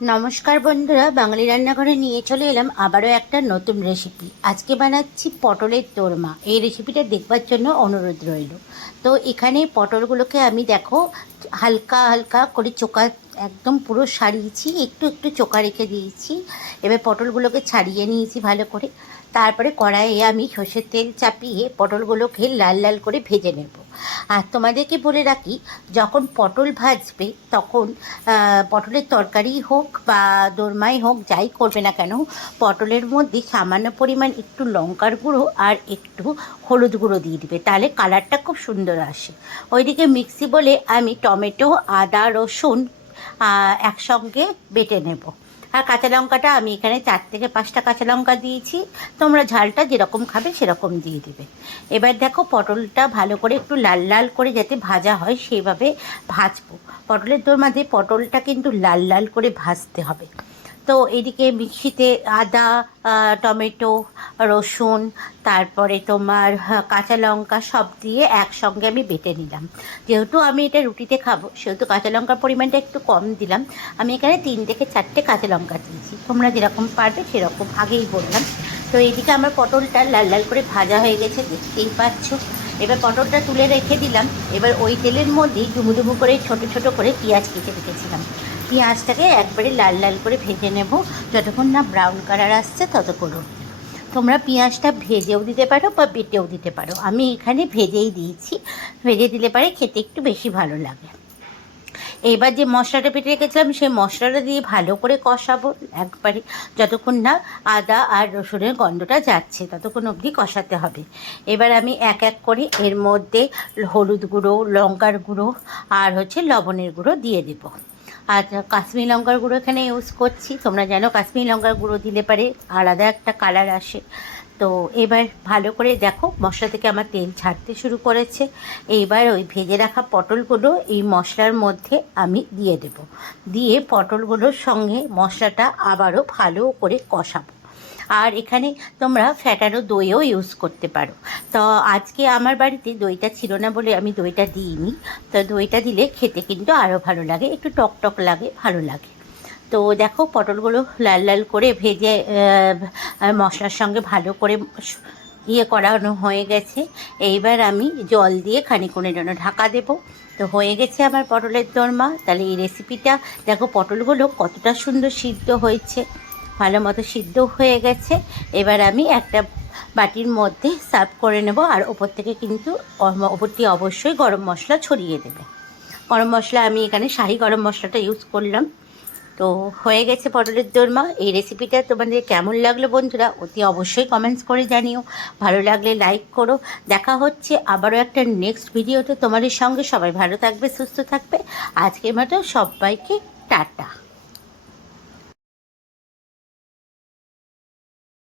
নমস্কার বন্ধুরা, বাঙালি রান্নাঘরে নিয়ে চলে এলাম আবারও একটা নতুন রেসিপি। আজকে বানাচ্ছি পটলের দোরমা। এই রেসিপিটা দেখবার জন্য অনুরোধ রইল। তো এখানে পটলগুলোকে আমি দেখো হালকা হালকা করে চোকা একদম পুরো সারিয়েছি, একটু একটু চোকা রেখে দিয়েছি। এবার পটলগুলোকে ছাড়িয়ে নিয়েছি ভালো করে। তারপরে কড়াইয়ে আমি সর্ষের তেল চাপিয়ে পটলগুলোকে লাল লাল করে ভেজে নেব। আর তোমাদেরকে বলে রাখি, যখন পটল ভাজবে তখন পটলের তরকারি হোক বা দোরমাই হোক, যাই করবে না কেন, পটলের মধ্যে সামান্য পরিমাণ একটু লঙ্কার গুঁড়ো আর একটু হলুদ গুঁড়ো দিয়ে দিবে, তাহলে কালারটা খুব সুন্দর আসে। ওইদিকে মিক্সি বলে আমি টমেটো, আদা, রসুন একসঙ্গে বেটে নেব। আর কাঁচা লঙ্কাটা আমি এখানে 4 থেকে 5টা কাঁচা লঙ্কা দিয়েছি। তোমরা ঝালটা যেরকম খাবে সেরকম দিয়ে দেবে। এবার দেখো পটলটা ভালো করে একটু লাল লাল করে যাতে ভাজা হয় সেইভাবে ভাজবো। পটলের দোরমাতে পটলটা কিন্তু লাল লাল করে ভাজতে হবে। তো এদিকে মিক্সিতে আদা, টমেটো, রসুন, তারপরে তোমার কাঁচা লঙ্কা সব দিয়ে একসঙ্গে আমি বেটে নিলাম। যেহেতু আমি এটা রুটিতে খাবো সেহেতু কাঁচা লঙ্কার পরিমাণটা একটু কম দিলাম। আমি এখানে 3 থেকে 4টে কাঁচা লঙ্কা দিয়েছি, তোমরা যেরকম পারবে সেরকম, আগেই বললাম। তো এইদিকে আমার পটলটা লাল লাল করে ভাজা হয়ে গেছে, দেখতেই পাচ্ছ। এবার পটলটা তুলে রেখে দিলাম। এবার ওই তেলের মধ্যেই ডুমু ডুমু করে ছোট ছোট করে পেঁয়াজ কেটে রেখেছিলাম। পেঁয়াজটাকে একবারে লাল লাল করে ভেজে নেব, যতক্ষণ না ব্রাউন কালার আসছে ততক্ষণ। তোমরা পেঁয়াজটা ভেজেও দিতে পারো বা বেটেও দিতে পারো, আমি এখানে ভেজেই দিয়েছি। ভেজে দিলে পারে খেতে একটু বেশি ভালো লাগে। এবার যে মশলাটা বেটে রেখেছিলাম সেই মশলাটা দিয়ে ভালো করে কষাবো একবারে, যতক্ষণ না আদা আর রসুনের গন্ধটা যাচ্ছে ততক্ষণ অবধি কষাতে হবে। এবার আমি এক এক করে এর মধ্যে হলুদ গুঁড়ো, লঙ্কার গুঁড়ো আর লবণের গুঁড়ো দিয়ে দেবো। আর কাশ্মীরি লঙ্কার গুঁড়ো এখানে ইউজ করছি। তোমরা জানো কাশ্মীরি লঙ্কার গুঁড়ো দিলে পারে আলাদা একটা কালার আসে। তো এবার ভালো করে দেখো মশলা থেকে আমার তেল ছাড়তে শুরু করেছে। এইবার ওই ভেজে রাখা পটলগুলো এই মশলার মধ্যে আমি দিয়ে দেব। দিয়ে পটলগুলোর সঙ্গে মশলাটা আবারও ভালো করে কষাবো। আর এখানে তোমরা ফ্যাটানো দইও ইউজ করতে পারো। তো আজকে আমার বাড়িতে দইটা ছিল না বলে আমি দইটা দিইনি। তো দইটা দিলে খেতে কিন্তু আরও ভালো লাগে, একটু টক টক লাগে, ভালো লাগে। তো দেখো পটলগুলো লাল লাল করে ভেজে মশলার সঙ্গে ভালো করে করানো হয়ে গেছে। এইবার আমি জল দিয়ে খানিকক্ষণের জন্য ঢাকা দেব। তো হয়ে গেছে আমার পটলের দোরমা। তাহলে এই রেসিপিটা দেখো, পটলগুলো কতটা সুন্দর সিদ্ধ হয়েছে, ভালো মতো সিদ্ধ হয়ে গেছে। এবার আমি একটা বাটির মধ্যে সার্ভ করে নেব। আর ওপর থেকে কিন্তু ওপরটি অবশ্যই গরম মশলা ছড়িয়ে দেবে। গরম মশলা আমি এখানে শাহি গরম মশলাটা ইউজ করলাম। তো হয়ে গেছে পটলের দোরমা। এই রেসিপিটা তোমাদের কেমন লাগলো বন্ধুরা, অতি অবশ্যই কমেন্টস করে জানিও। ভালো লাগলে লাইক করো। দেখা হচ্ছে আবারও একটা নেক্সট ভিডিওতে তোমাদের সঙ্গে। সবাই ভালো থাকবে, সুস্থ থাকবে। আজকের মতো সবাইকে টাটা।